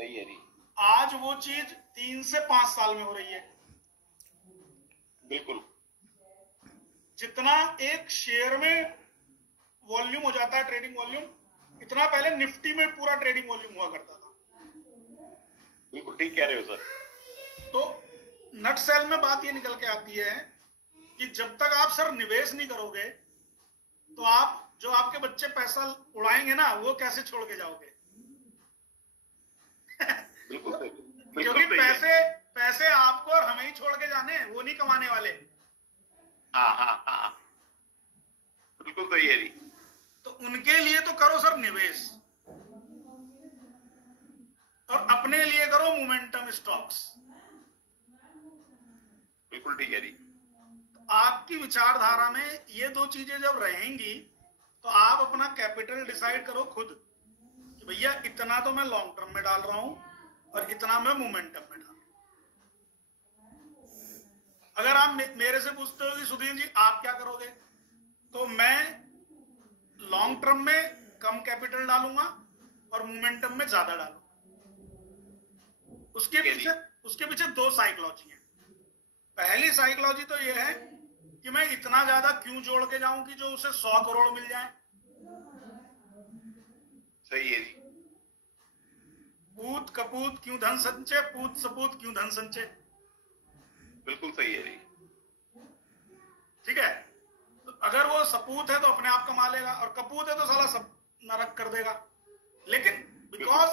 सही है जी। आज वो चीज 3 से 5 साल में हो रही है। बिल्कुल। जितना एक शेयर में वॉल्यूम हो जाता है, ट्रेडिंग वॉल्यूम, इतना पहले निफ्टी में पूरा ट्रेडिंग वॉल्यूम हुआ करता था। बिल्कुल ठीक कह रहे हो सर। तो नट सेल में बात ये निकल के आती है कि जब तक आप सर निवेश नहीं करोगे तो आप, जो आपके बच्चे पैसा उड़ाएंगे ना, वो कैसे छोड़ के जाओगे? बिल्कुल सही। क्योंकि पैसे आपको और हमें ही छोड़ के जाने हैं, वो नहीं कमाने वाले। हाँ हाँ हाँ, बिल्कुल सही है जी। तो उनके लिए तो करो सर निवेश, और अपने लिए करो मोमेंटम स्टॉक्स। बिल्कुल ठीक है जी। तो आपकी विचारधारा में ये दो चीजें जब रहेंगी तो आप अपना कैपिटल डिसाइड करो खुद कि भैया इतना तो मैं लॉन्ग टर्म में डाल रहा हूं और इतना मैं मोमेंटम में डाल रहा हूं। अगर आप मेरे से पूछते हो कि सुधीर जी आप क्या करोगे, तो मैं लॉन्ग टर्म में कम कैपिटल डालूंगा और मोमेंटम में ज्यादा डालूंगा। उसके पीछे दो साइकोलॉजी है। पहली साइकोलॉजी तो यह है कि मैं इतना ज्यादा क्यों जोड़ के जाऊं कि जो उसे 100 करोड़ मिल जाए। सही है जी। पूत कपूत क्यों धन संचय, पूत सपूत क्यों धन संचय। बिल्कुल सही है जी। ठीक है। तो अगर वो सपूत है तो अपने आप कमा लेगा, और कपूत है तो साला सब नरक कर देगा। लेकिन बिकॉज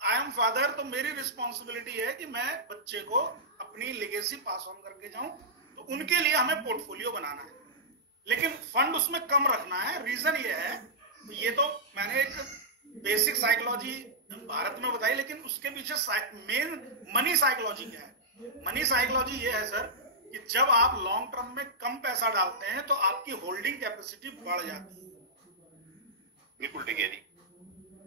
आई एम फादर, तो मेरी रिस्पॉन्सिबिलिटी है कि मैं बच्चे को अपनी लेगेसी पास ऑन करके जाऊं। तो उनके लिए हमें पोर्टफोलियो बनाना है, लेकिन फंड उसमें कम रखना है। रीजन ये है, ये तो मैंने एक बेसिक साइकोलॉजी भारत में बताई, लेकिन उसके पीछे मेन मनी साइकोलॉजी क्या है? मनी साइकोलॉजी ये है सर कि जब आप लॉन्ग टर्म में कम पैसा डालते हैं तो आपकी होल्डिंग कैपेसिटी बढ़ जाती है। बिल्कुल ठीक है जी।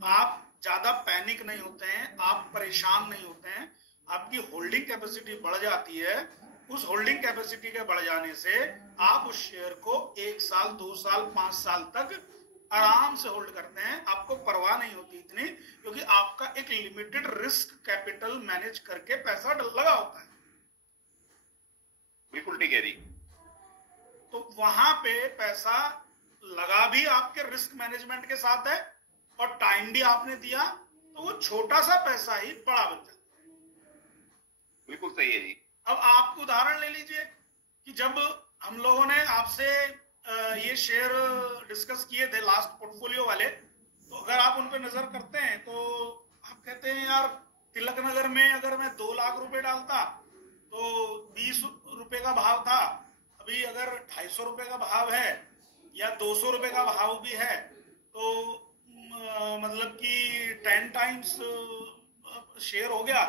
आप ज्यादा पैनिक नहीं होते हैं, आप परेशान नहीं होते हैं, आपकी होल्डिंग कैपेसिटी बढ़ जाती है। उस होल्डिंग कैपेसिटी के बढ़ जाने से आप उस शेयर को 1 साल, 2 साल, 5 साल तक आराम से होल्ड करते हैं। आपको परवाह नहीं होती इतनी, क्योंकि आपका एक लिमिटेड रिस्क कैपिटल मैनेज करके पैसा लगा होता है। बिल्कुल ठीक है जी। तो वहां पे पैसा लगा भी आपके रिस्क मैनेजमेंट के साथ है, और टाइम भी आपने दिया, तो वो छोटा सा पैसा ही बड़ा बन जाता है। बिल्कुल सही है जी। अब आप उदाहरण ले लीजिए कि जब हम लोगों ने आपसे ये शेयर डिस्कस किए थे लास्ट पोर्टफोलियो वाले, तो अगर आप उन पे नजर करते हैं तो आप कहते हैं यार तिलक नगर में अगर मैं 2 लाख रुपए डालता तो 20 रुपए का भाव था, अभी अगर 250 रुपए का भाव है या 200 रुपए का भाव भी है, तो मतलब कि 10 टाइम्स शेयर हो गया,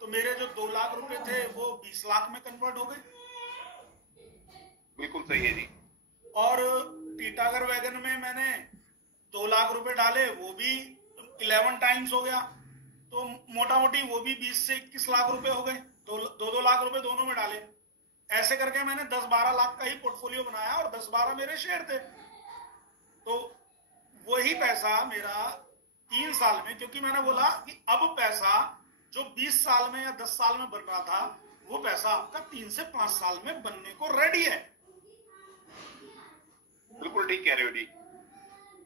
तो मेरे जो 2 लाख रुपए थे वो 20 लाख में कन्वर्ट हो गए। बिल्कुल सही है जी। और टीटागर वैगन में मैंने 2 लाख रुपए डाले, वो भी 11 टाइम्स हो गया, तो मोटा मोटी वो भी 20 से 21 लाख रुपए हो गए। 2 लाख रुपए दोनों में डाले। ऐसे करके मैंने 10-12 लाख का ही पोर्टफोलियो बनाया, और 10-12 मेरे शेयर थे। तो वही पैसा मेरा 3 साल में, क्योंकि मैंने बोला कि अब पैसा जो 20 साल में या 10 साल में बन रहा था, वो पैसा आपका 3 से 5 साल में बनने को रेडी है। बिल्कुल ठीक कह रहे हो जी।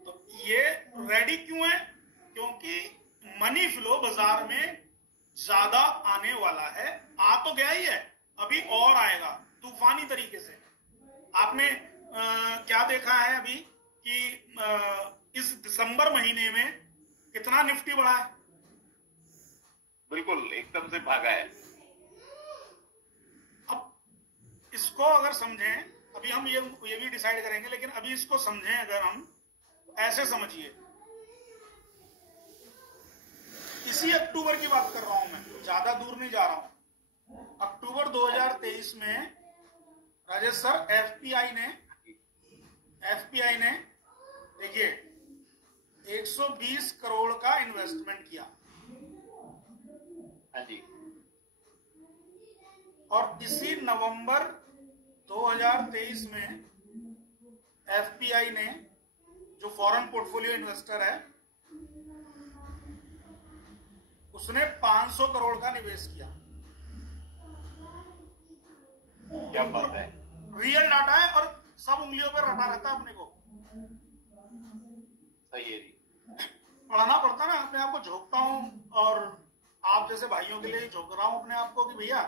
तो ये रेडी क्यों है? क्योंकि मनी फ्लो बाजार में ज्यादा आने वाला है। आ तो गया ही है, अभी और आएगा तूफानी तरीके से। आपने क्या देखा है अभी कि इस दिसंबर महीने में कितना निफ्टी बढ़ा है? बिल्कुल एकदम से भागा है। अब इसको अगर समझें, अभी हम ये भी डिसाइड करेंगे, लेकिन अभी इसको समझें अगर हम, ऐसे समझिए, इसी अक्टूबर की बात कर रहा हूं मैं, ज्यादा दूर नहीं जा रहा हूं। अक्टूबर 2023 में राजेश सर एफपीआई ने देखिए 120 करोड़ का इन्वेस्टमेंट किया। हाँ जी। और इसी नवंबर 2023 में एफपीआई ने, जो फॉरेन पोर्टफोलियो इन्वेस्टर है, उसने 500 करोड़ का निवेश किया। क्या बात है, रियल डाटा है और सब उंगलियों पर रटा रहता है अपने को। सही है जी। पढ़ना पड़ता ना, अपने आप को झोंकता हूँ और आप जैसे भाइयों के लिए ही झोंक रहा हूँ अपने आप को कि भैया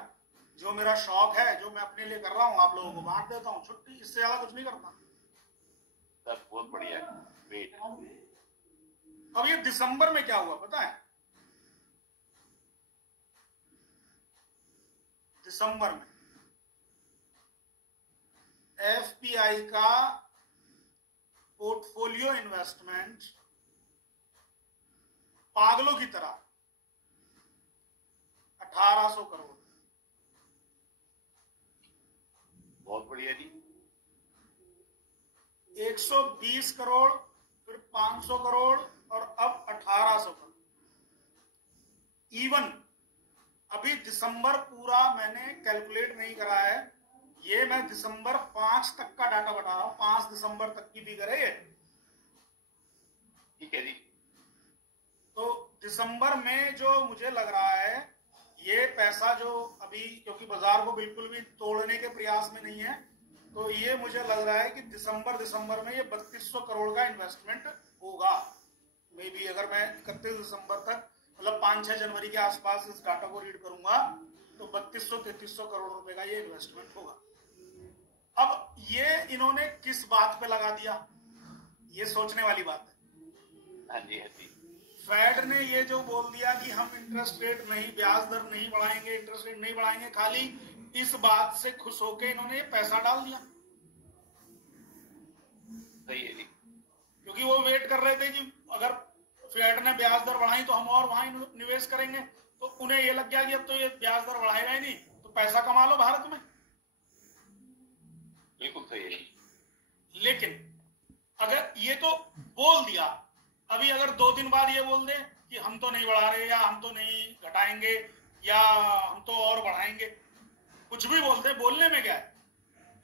जो मेरा शौक है, जो मैं अपने लिए कर रहा हूँ, आप लोगों को बांट देता हूँ, छुट्टी, इससे ज्यादा कुछ नहीं करता। सर बहुत बढ़िया है, ग्रेट। अब ये दिसंबर में क्या हुआ पता है? दिसंबर में एफपीआई का पोर्टफोलियो इन्वेस्टमेंट पागलों की तरह 1800 करोड़। बहुत बढ़िया जी। 120 करोड़, फिर 500 करोड़ और अब 1800 करोड़। इवन अभी दिसंबर पूरा मैंने कैलकुलेट नहीं करा है, ये मैं दिसंबर 5 तक का डाटा बता रहा हूं, 5 दिसंबर तक की फिगर है ये। ठीक है जी। तो दिसंबर में जो मुझे लग रहा है ये पैसा जो अभी, क्योंकि बाजार को बिल्कुल भी तोड़ने के प्रयास में नहीं है, तो ये मुझे लग रहा है कि दिसंबर में ये 3200 करोड़ का इन्वेस्टमेंट होगा। मे बी अगर मैं 31 दिसंबर तक, मतलब 5-6 जनवरी के आसपास इस डाटा को रीड करूंगा तो 3200-3300 करोड़ रुपए का ये इन्वेस्टमेंट होगा। अब ये इन्होंने किस बात पे लगा दिया, ये सोचने वाली बात है। हाँ जी, हाँ जी। फेड ने ये जो बोल दिया कि हम इंटरेस्ट रेट नहीं, ब्याज दर नहीं बढ़ाएंगे, इंटरेस्ट रेट नहीं बढ़ाएंगे, खाली इस बात से खुश होकर इन्होंने ये पैसा डाल दिया। सही है जी। क्योंकि वो वेट कर रहे थे कि अगर फेड ने ब्याज दर बढ़ाई तो हम और वहां निवेश करेंगे, तो उन्हें ये लग गया कि अब तो ये ब्याज दर बढ़ाएगा ही नहीं, तो पैसा कमा लो भारत में। बिल्कुल सही है। लेकिन अगर ये तो बोल दिया, अभी अगर 2 दिन बाद ये बोल दे कि हम तो नहीं बढ़ा रहे, या हम तो नहीं घटाएंगे, या हम तो और बढ़ाएंगे, कुछ भी बोलते, बोलने में क्या है?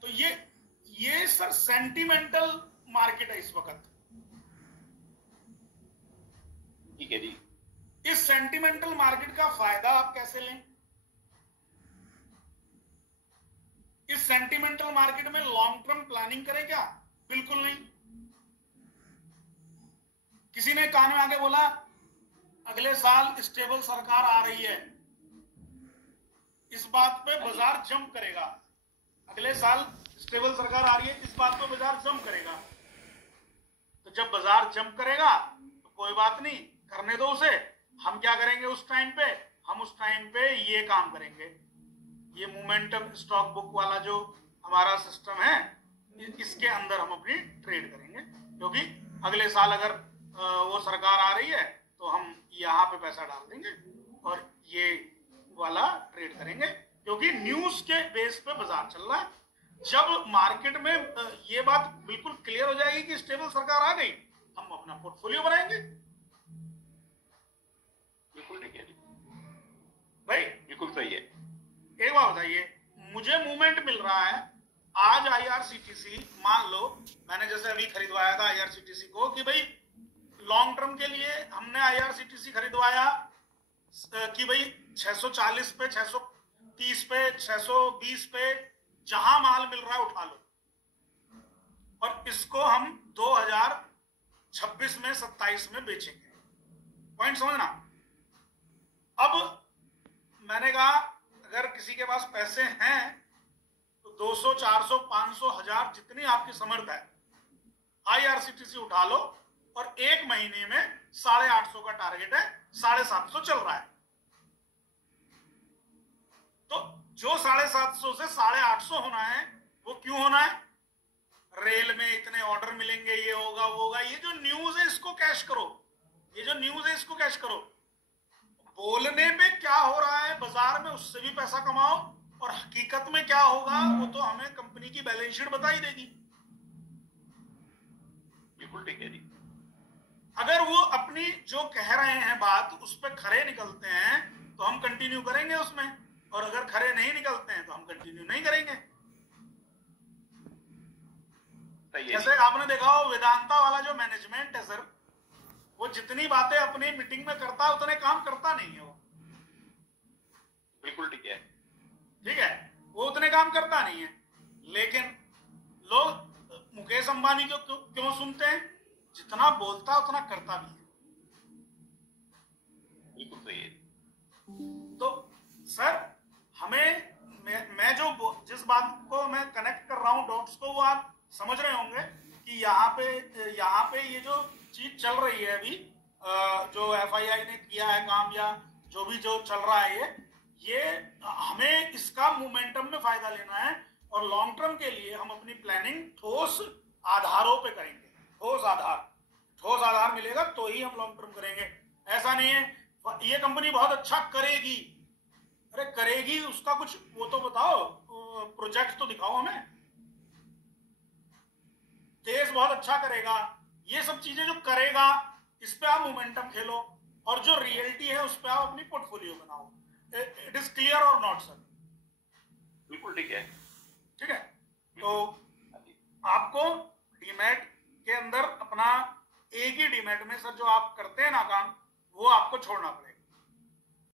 तो ये सर सेंटिमेंटल मार्केट है इस वक्त। ठीक है जी। इस सेंटिमेंटल मार्केट का फायदा आप कैसे लें? इस सेंटिमेंटल मार्केट में लॉन्ग टर्म प्लानिंग करें क्या? बिल्कुल नहीं। किसी ने कान में आके बोला अगले साल स्टेबल सरकार आ रही है, इस बात पे बाजार जंप करेगा। अगले साल स्टेबल सरकार आ रही है, इस बात पे बाजार जंप करेगा। तो जब बाजार जंप करेगा तो कोई बात नहीं, करने दो उसे। हम क्या करेंगे उस टाइम पे? हम उस टाइम पे ये काम करेंगे, ये मोमेंटम स्टॉक बुक वाला जो हमारा सिस्टम है, इसके अंदर हम अपनी ट्रेड करेंगे। क्योंकि अगले साल अगर वो सरकार आ रही है तो हम यहाँ पे पैसा डाल देंगे और ये वाला ट्रेड करेंगे, क्योंकि न्यूज के बेस पे बाजार चल रहा है। जब मार्केट में ये बात बिल्कुल क्लियर हो जाएगी कि स्टेबल सरकार आ गई, हम अपना पोर्टफोलियो बनाएंगे। बिल्कुल ठीक है भाई, बिल्कुल सही है। एक बात बताइए, मुझे मूवमेंट मिल रहा है आज आईआरसीटीसी, मान लो मैंने जैसे अभी खरीदवाया था आईआरसीटीसी को, कि भाई लॉन्ग टर्म के लिए हमने आईआरसीटीसी खरीदवाया कि भाई 640 पे, 630 पे, 620 पे जहां माल मिल रहा है उठा लो, और इसको हम 2026 में 27 में बेचेंगे। पॉइंट समझना। अब मैंने कहा अगर किसी के पास पैसे हैं तो 200, 400, 500, 1000 जितनी आपकी समर्थ है, आईआरसीटीसी उठा लो, और एक महीने में 850 का टारगेट है, 750 चल रहा है। तो जो 750 से 850 होना है वो क्यों होना है? रेल में इतने ऑर्डर मिलेंगे, ये होगा वो होगा। ये जो न्यूज है इसको कैश करो, ये जो न्यूज है इसको कैश करो। बोलने पे क्या हो रहा है बाजार में उससे भी पैसा कमाओ, और हकीकत में क्या होगा वो तो हमें कंपनी की बैलेंस शीट बता ही देगी। बिल्कुल ठीक है जी। अगर वो अपनी जो कह रहे हैं बात उस पर खरे निकलते हैं तो हम कंटिन्यू करेंगे उसमें, और अगर खरे नहीं निकलते हैं तो हम कंटिन्यू नहीं करेंगे। जैसे आपने देखा हो वेदांता वाला जो मैनेजमेंट है सर, वो जितनी बातें अपनी मीटिंग में करता है उतने काम करता नहीं है वो। बिल्कुल ठीक है। ठीक है, वो उतने काम करता नहीं है, लेकिन लोग मुकेश अंबानी को क्यों सुनते हैं? जितना बोलता है उतना करता भी है। बिल्कुल सही है। तो सर हमें मैं जो जिस बात को मैं कनेक्ट कर रहा हूं डॉट्स को, वो आप समझ रहे होंगे कि यहाँ पे ये जो चीज चल रही है अभी, जो एफआईआई ने किया है काम, या जो भी जो चल रहा है, ये हमें इसका मोमेंटम में फायदा लेना है, और लॉन्ग टर्म के लिए हम अपनी प्लानिंग ठोस आधारों पे करेंगे। ठोस आधार मिलेगा तो ही हम लॉन्ग टर्म करेंगे। ऐसा नहीं है ये कंपनी बहुत अच्छा करेगी, अरे करेगी उसका कुछ वो तो बताओ, प्रोजेक्ट तो दिखाओ हमें। तेज बहुत अच्छा करेगा, ये सब चीजें जो करेगा इस पे आप मोमेंटम खेलो, और जो रियलिटी है उस पे आप अपनी पोर्टफोलियो बनाओ। इट इज क्लियर और नॉट सर? बिल्कुल ठीक है। ठीक है, तो आपको डीमैट के अंदर अपना एक ही डीमैट में सर जो आप करते हैं ना काम, वो आपको छोड़ना पड़ेगा।